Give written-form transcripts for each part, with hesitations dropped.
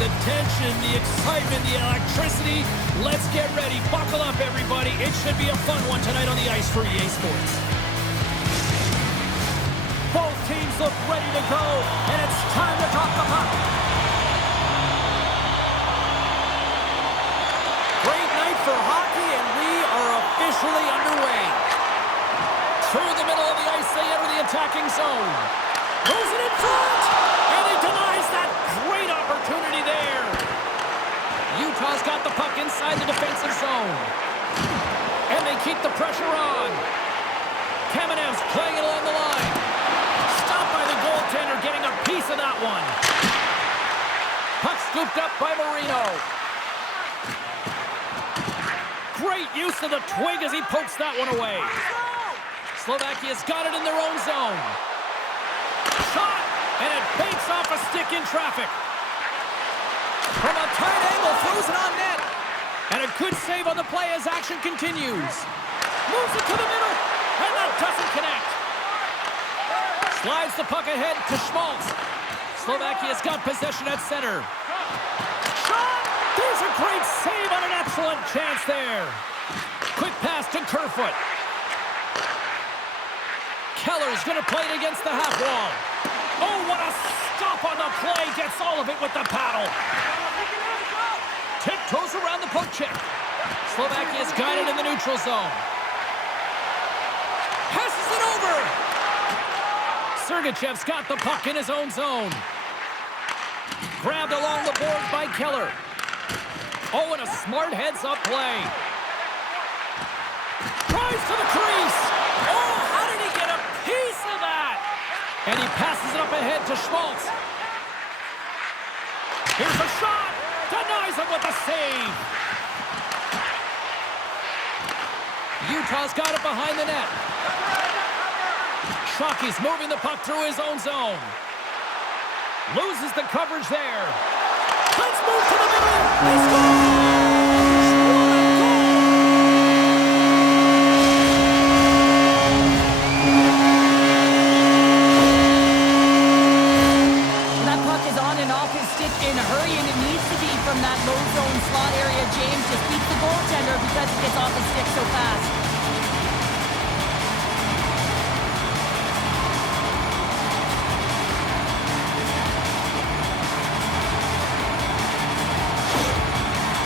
the tension, the excitement, the electricity. Let's get ready. Buckle up, everybody. It should be a fun one tonight on the ice for EA Sports. Both teams look ready to go, and it's time to drop the puck. Great night for hockey, and we are officially underway. Through the middle of the ice, they enter the attacking zone. Goes it in front, and he denies that great opportunity there. Utah's got the puck inside the defensive zone, and they keep the pressure on. Kamenev's playing it along the line. Stopped by the goaltender, getting a piece of that one. Puck scooped up by Marino. Great use of the twig as he pokes that one away. Slovakia's got it in their own zone. Shot, and it banks off a stick in traffic. From a tight angle, throws it on net. And a good save on the play as action continues. Moves it to the middle, and that doesn't connect. Slides the puck ahead to Schmaltz. Slovakia's got possession at center. Shot! There's a great save on an excellent chance there. Quick pass to Kerfoot. Keller's going to play it against the half wall. Oh, what a stop on the play. Gets all of it with the paddle. Tiptoes around the poke check. Slovakia's got it in the neutral zone. Passes it over. Sergachev's got the puck in his own zone. Grabbed along the boards by Keller. Oh, and a smart heads-up play. Drives to the crease. Oh, how did he get a piece of that? And he passes it up ahead to Schmaltz. Here's a shot. Denies him with a save. Utah's got it behind the net. Shockey's moving the puck through his own zone. Loses the coverage there. Let's move to the middle. They score! In a hurry, and it needs to be from that low zone slot area. James just beats the goaltender because he gets off his stick so fast.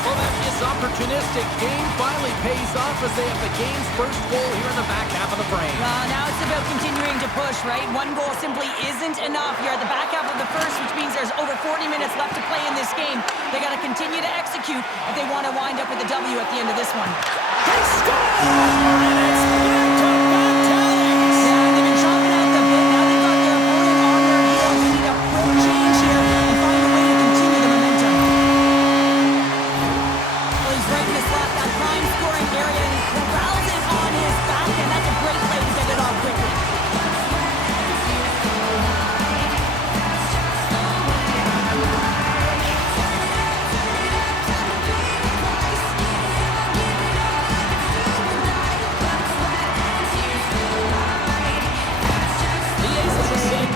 Slovakia's opportunistic game finally pays off as they have the game's first goal here in the back half of the frame. Now it's about continuing to push, right? One goal simply isn't enough. You're at the back half of the first, which means there's over 40 minutes left to play in this game. They got to continue to execute if they want to wind up with a W at the end of this one. They score! And it's back-to-back tallies! Yeah, they've been chopping out the bit. Now they've got their opponent on their heels. They need a pro change here and find a way to continue the momentum. Well, he's right in the slot, that prime scoring area, and he corrals it on his back, and that's a great play to get it off quickly.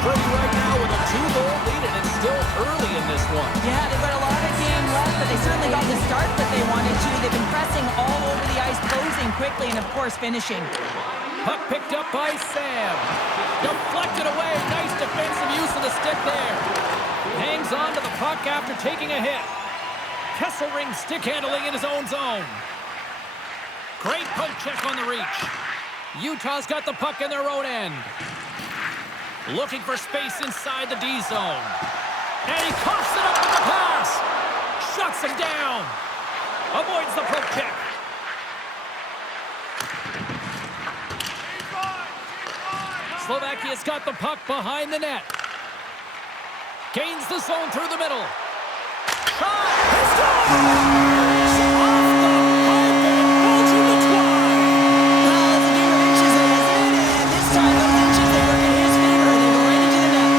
Pretty right now with a 2-goal lead, and it's still early in this one. Yeah, they've got a lot of game left, but they certainly got the start that they wanted to. They've been pressing all over the ice, closing quickly, and of course finishing. Puck picked up by Sam. Deflected away. Nice defensive use of the stick there. Hangs on to the puck after taking a hit. Kesselring stick handling in his own zone. Great poke check on the reach. Utah's got the puck in their own end. Looking for space inside the D zone. And he coughs it up with the pass. Shuts him down. Avoids the poke check. Slovakia's got the puck behind the net. Gains the zone through the middle. Shot! He scores! Off the pipe and bulging the twine. Well, it's a game of inches, isn't it? And this time those inches, they work in his favor. They go right into the net.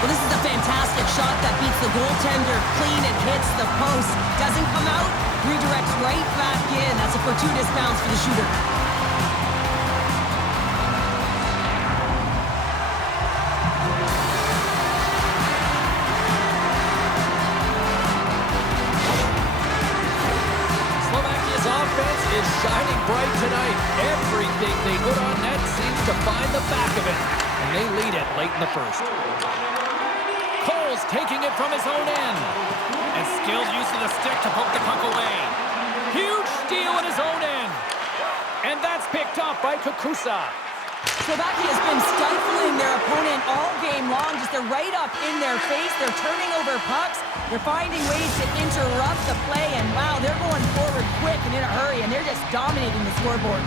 Well, this is a fantastic shot that beats the goaltender clean. It hits the post. Doesn't come out. Redirects right back in. That's a fortuitous bounce for the shooter. bright tonight. Everything they put on net seems to find the back of it. And they lead it late in the first. Cole's taking it from his own end. And skilled use of the stick to poke the puck away. Huge steal at his own end. And that's picked up by Kukusa. Slovakia has been stifling their opponent all game long. Just they're right up in their face. They're turning over pucks. They're finding ways to interrupt the play. And wow, they're going forward quick and in a hurry. And they're just dominating the scoreboard.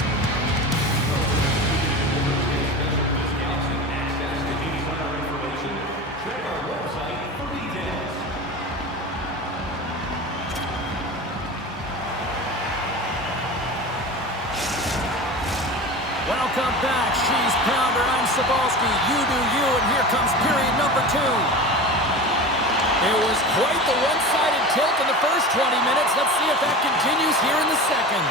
Welcome back. She's Pounder. I'm Sabalski. You do you, and here comes period number 2. It was quite the one-sided tilt in the first 20 minutes. Let's see if that continues here in the second.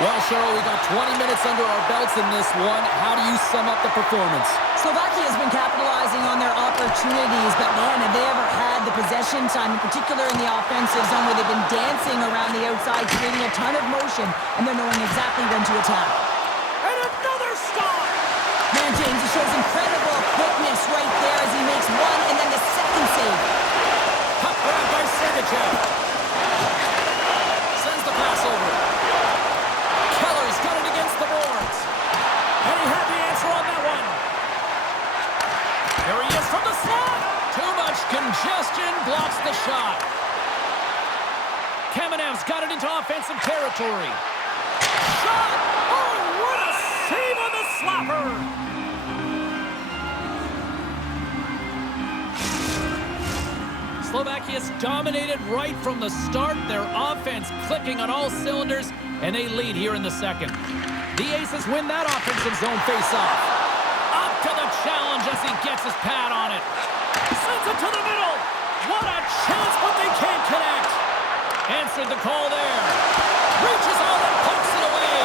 Well, Cheryl, we got 20 minutes under our belts in this one. How do you sum up the performance? Slovakia has been capitalizing on their opportunities, but man, have they ever had the possession time, in particular in the offensive zone, where they've been dancing around the outside, creating a ton of motion, and they're knowing exactly when to attack. Man, James, he shows incredible quickness right there as he makes one and then the second save. Puck grab by Sergachev. Sends the pass over. Keller's got it against the boards. And he had the answer on that one. Here he is from the slot. Too much congestion blocks the shot. Kamenev's got it into offensive territory. Shot! Oh, what a save on the slapper! Slovakia's dominated right from the start. Their offense clicking on all cylinders, and they lead here in the second. The Aces win that offensive zone face-off. Up to the challenge as he gets his pad on it. Sends it to the middle. What a chance, but they can't connect. Answered the call there. Reaches out and pokes it away.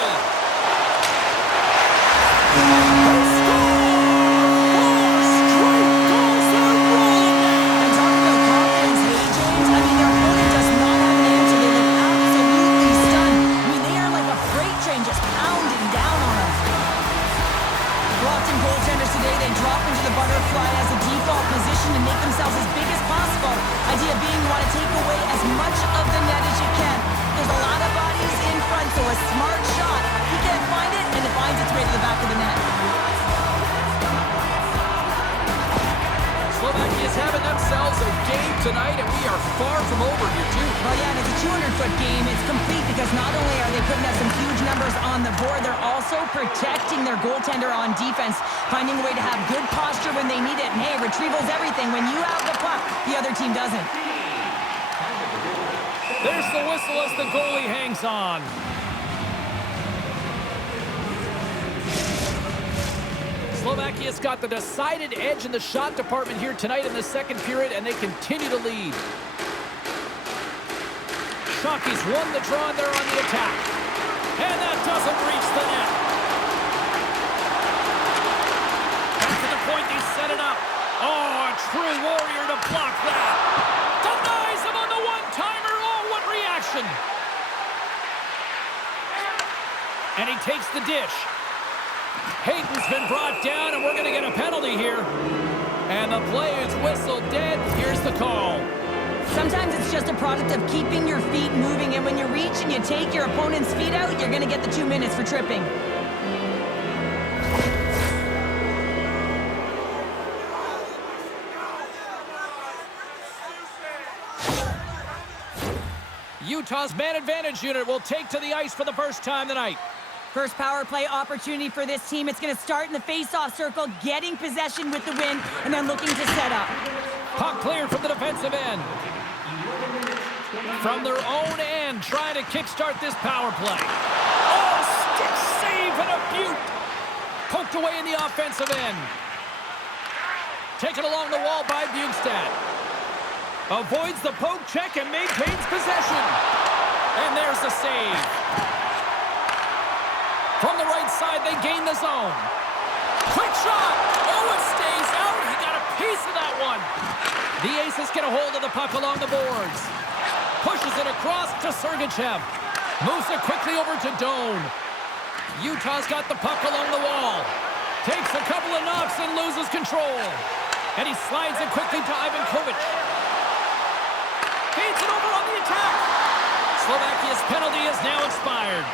Having themselves a game tonight, and we are far from over here, too. Well, yeah, and it's a 200-foot game. It's complete because not only are they putting up some huge numbers on the board, they're also protecting their goaltender on defense, finding a way to have good posture when they need it. And, hey, retrieval's everything. When you have the puck, the other team doesn't. There's the whistle as the goalie hangs on. Slovakia's got the decided edge in the shot department here tonight in the second period, and they continue to lead. Shockey's won the draw, and they're on the attack. And that doesn't reach the net. Back to the point, they set it up. Oh, a true warrior to block that. Denies him on the one-timer. Oh, what reaction. And he takes the dish. Hayden's been brought down, and we're going to get a penalty here. And the play is whistled dead. Here's the call. Sometimes it's just a product of keeping your feet moving, and when you reach and you take your opponent's feet out, you're going to get the 2 minutes for tripping. Utah's man advantage unit will take to the ice for the first time tonight. First power play opportunity for this team. It's going to start in the face-off circle, getting possession with the win, and then looking to set up. Puck cleared from the defensive end. From their own end, trying to kickstart this power play. Oh, stick save and a beaut. Poked away in the offensive end. Taken along the wall by Bjugstad. Avoids the poke check and maintains possession. And there's the save. From the right side, they gain the zone. Quick shot. Oh, it stays out. He got a piece of that one. The Aces get a hold of the puck along the boards. Pushes it across to Sergachev. Moves it quickly over to Doan. Utah's got the puck along the wall. Takes a couple of knocks and loses control. And he slides it quickly to Ivan Kovic. Feeds it over on the attack. Slovakia's penalty is now expired.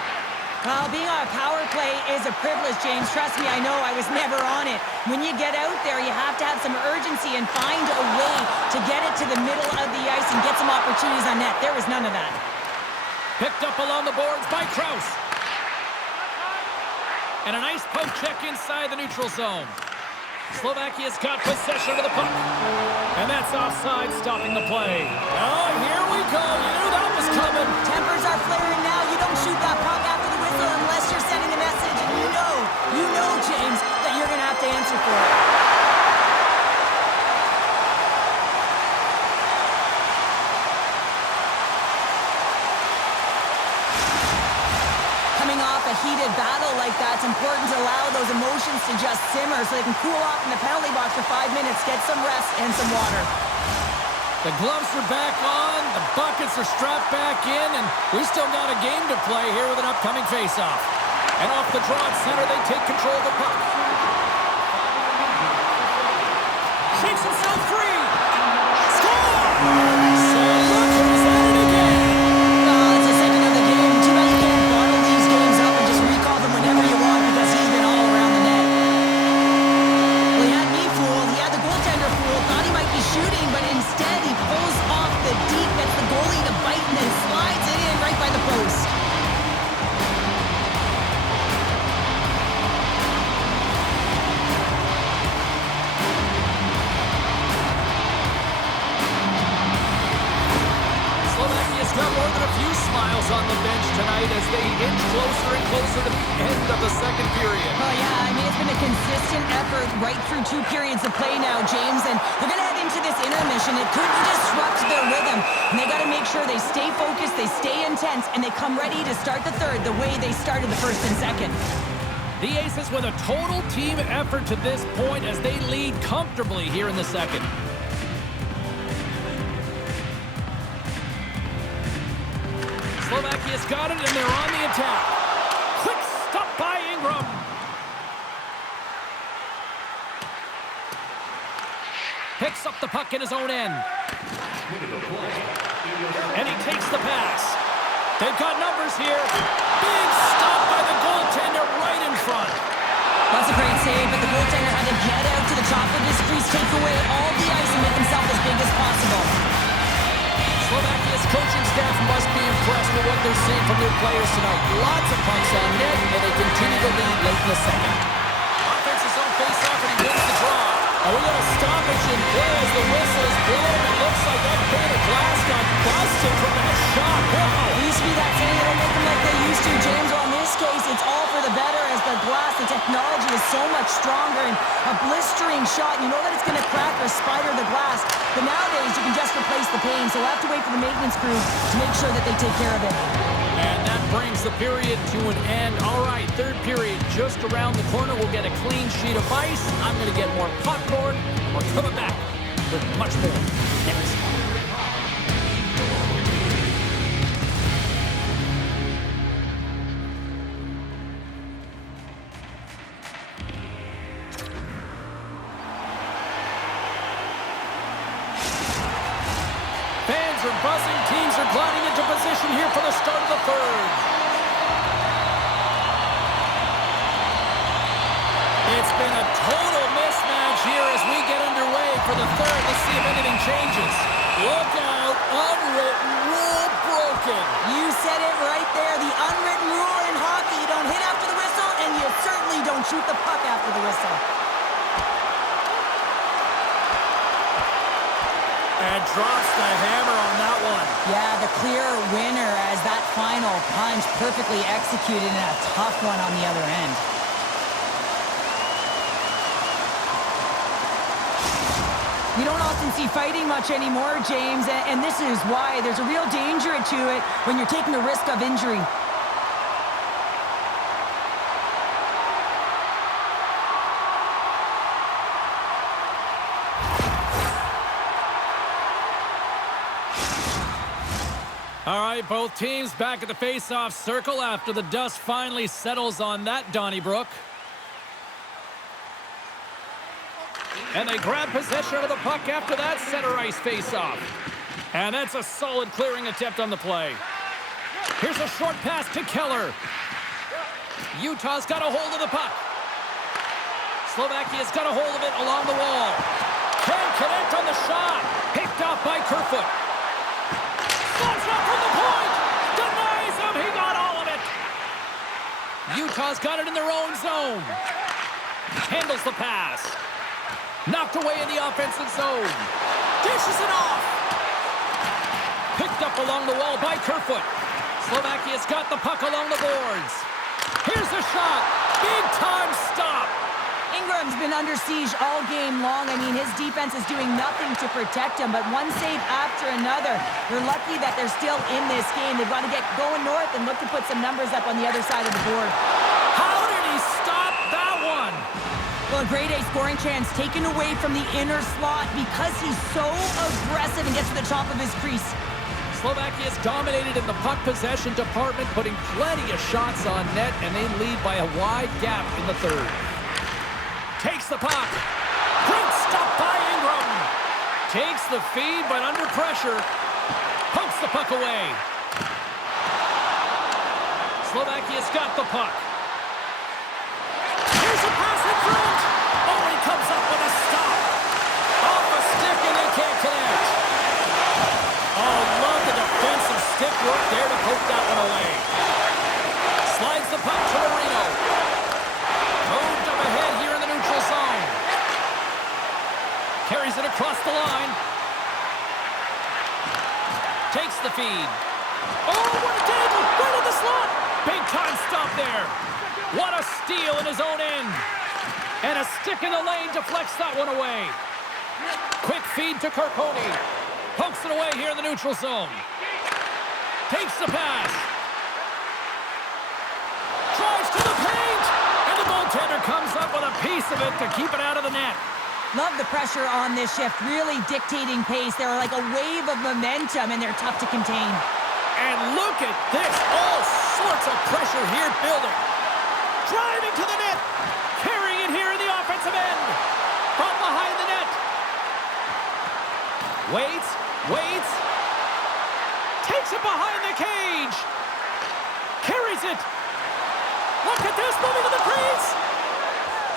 Well, being on a power play is a privilege, James. Trust me, I know. I was never on it. When you get out there, you have to have some urgency and find a way to get it to the middle of the ice and get some opportunities on net. There was none of that. Picked up along the boards by Krause. And a nice poke check inside the neutral zone. Slovakia's got possession of the puck. And that's offside, stopping the play. Oh, here we go. You knew that was coming. Tempers are flaring now. You don't shoot that puck after the whistle unless you're sending a message. And you know, James, that you're going to have to answer for it. Coming off a heated battle like that, it's important to allow those emotions to just simmer so they can cool off in the penalty box for 5 minutes, get some rest and some water. The gloves are back on, the buckets are strapped back in, and we still got a game to play here with an upcoming faceoff. And off the draw at center, they take control of the puck. Shakes himself free. Score! So look who's at it again. It's the second of the game. Too bad you can't bottle these games up and just recall them whenever you want because he's been all around the net. Well, he had me fooled. He had the goaltender fooled. Thought he might be shooting, but instead he pulls off the deep, gets the goalie to bite, and then slides it in right by the post. Slovakia's got more than a few smiles on the bench tonight as they inch closer and closer to the end of the second period. Oh, yeah, I mean, it's been a consistent effort right through 2 periods of play now, James, and they're going to head into this intermission. It could disrupt their rhythm, and they got to make sure they stay focused, they stay intense, and they come ready to start the third the way they started the first and second. The Aces with a total team effort to this point as they lead comfortably here in the second. Slovakia's got it, and they're on the attack. Quick stop by Ingram. Picks up the puck in his own end. And he takes the pass. They've got numbers here. Big stop by the goaltender right in front. That's a great save, but the goaltender had to get out to the top of his crease, take away all the ice, and make himself as big as possible. Slovakia's coaching staff must be impressed with what they're seeing from their players tonight. Lots of pucks on net, and they continue to lead late in the second. Offense's own face-off, and he wins the draw. And we got a stoppage in play as the whistle is blown. It looks like that pane of glass got busted from that shot. Wow! It used to be that saying they don't make them like they used to, James. Well, in this case, it's all for the better as the glass, the technology is so much stronger, and a blistering shot, you know that it's going to crack or spider the glass. But nowadays, you can just replace the pane, so we'll have to wait for the maintenance crew to make sure that they take care of it. And that brings the period to an end. All right, third period just around the corner. We'll get a clean sheet of ice. I'm going to get more popcorn. We're coming back with much more next. Fans are buzzing. Teams are gliding into position here for the start of the third. It's been a total mismatch here as we get underway for the third. Let's see if anything changes. Look out. Unwritten rule broken. You said it right there. The unwritten rule in hockey. You don't hit after the whistle, and you certainly don't shoot the puck after the whistle. And drops the hammer on that one. Yeah, the clear winner as that final punch perfectly executed and a tough one on the other end. You don't often see fighting much anymore, James, and this is why. There's a real danger to it when you're taking the risk of injury. All right, both teams back at the face-off circle after the dust finally settles on that Donnybrook. And they grab possession of the puck after that center ice face-off. And that's a solid clearing attempt on the play. Here's a short pass to Keller. Utah's got a hold of the puck. Slovakia's got a hold of it along the wall. Can't connect on the shot. Picked off by Kerfoot. Slots up from the point. Denies him. He got all of it. Utah's got it in their own zone. Handles the pass. Knocked away in the offensive zone. Dishes it off. Picked up along the wall by Kerfoot. Slovakia's got the puck along the boards. Here's the shot. Big time stop. Ingram's been under siege all game long. I mean, his defense is doing nothing to protect him, but one save after another. They're lucky that they're still in this game. They've got to get going north and look to put some numbers up on the other side of the board. How did he stop that one? Well, a grade A scoring chance taken away from the inner slot because he's so aggressive and gets to the top of his crease. Slovakia's dominated in the puck possession department, putting plenty of shots on net, and they lead by a wide gap in the third. Takes the puck. Great stop by Ingram. Takes the feed, but under pressure. Pokes the puck away. Slovakia's got the puck. Here's a pass in front. Oh, he comes up with a stop. Off a stick, and they can't connect. Oh, love the defensive stick work there to poke that one away. Slides the puck to Marino. Moved up ahead here in the neutral zone. Carries it across the line. Takes the feed. Oh, what a dangle! Right in the slot! Big time stop there. What a steal in his own end. And a stick in the lane deflects that one away. Quick feed to Carponi. Pokes it away here in the neutral zone. Takes the pass. Drives to the paint. And the goaltender comes up with a piece of it to keep it out of the net. Love the pressure on this shift, really dictating pace. They're like a wave of momentum, and they're tough to contain. And look at this. All sorts of pressure here building. Driving to the net. Carrying it here in the offensive end. From behind the net. Waits. Takes it behind the cage. Carries it. Look at this, moving to the crease.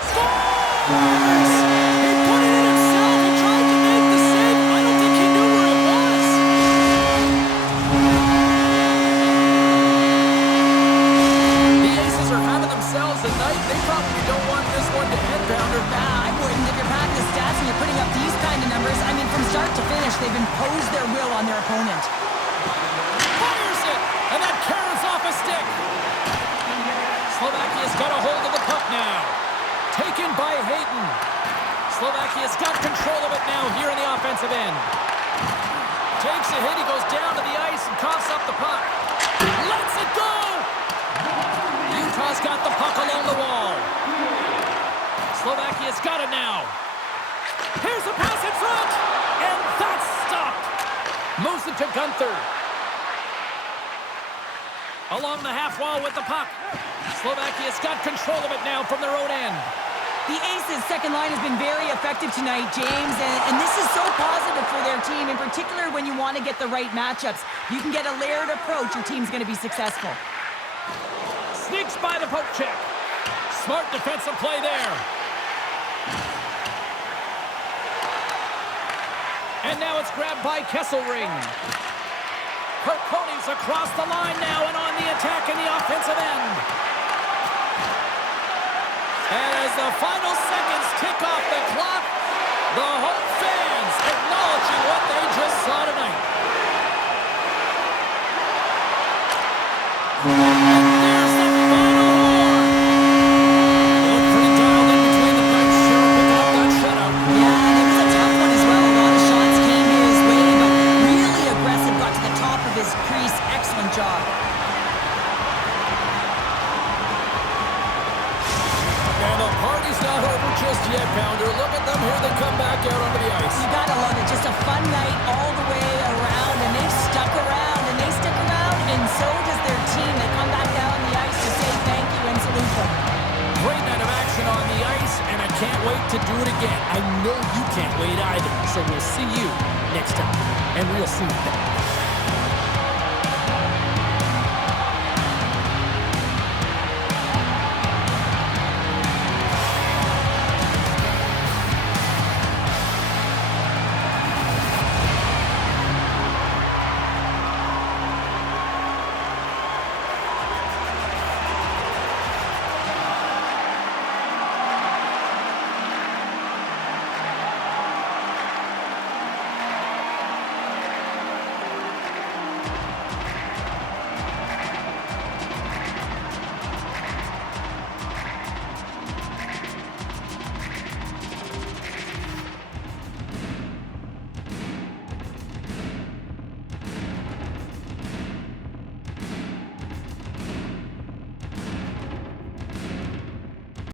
Scores! He put it in himself and tried to make the save. I don't think he knew where it was. The Aces are having themselves a night. They probably don't want this one to end, Pounder. I wouldn't. If you're packing the stats and you're putting up these kind of numbers, I mean, from start to finish, they've imposed their will on their opponent. Fires it, and that carries off a stick. Slovakia's got a hold of the puck now. Taken by Hayden. Slovakia's got control of it now here in the offensive end. Takes a hit, he goes down to the ice and coughs up the puck. Lets it go! Utah's got the puck along the wall. Slovakia's got it now. Here's the pass in front, and that's stopped. Moves it to Gunther. Along the half wall with the puck. Slovakia's got control of it now from their own end. The Aces' second line has been very effective tonight, James, and this is so positive for their team, in particular when you want to get the right matchups. You can get a layered approach, your team's going to be successful. Sneaks by the poke check. Smart defensive play there. And now it's grabbed by Kesselring. Carponi's across the line now and on the attack in the offensive end. And as the final seconds tick off the clock, the home fans acknowledging what they just saw tonight. And there's the final horn. They look pretty dialed in between the pipes here to pick up that shutout. Yeah, and it was a tough one as well. A lot of shots came his way, but really aggressive, got to the top of his crease. Excellent job. And the party's not over just yet, Pounder. Look at them here. They come back out onto the ice. You gotta love it. Just a fun night all the way around, and they stuck around, and they stick see you next time, and we'll see you then.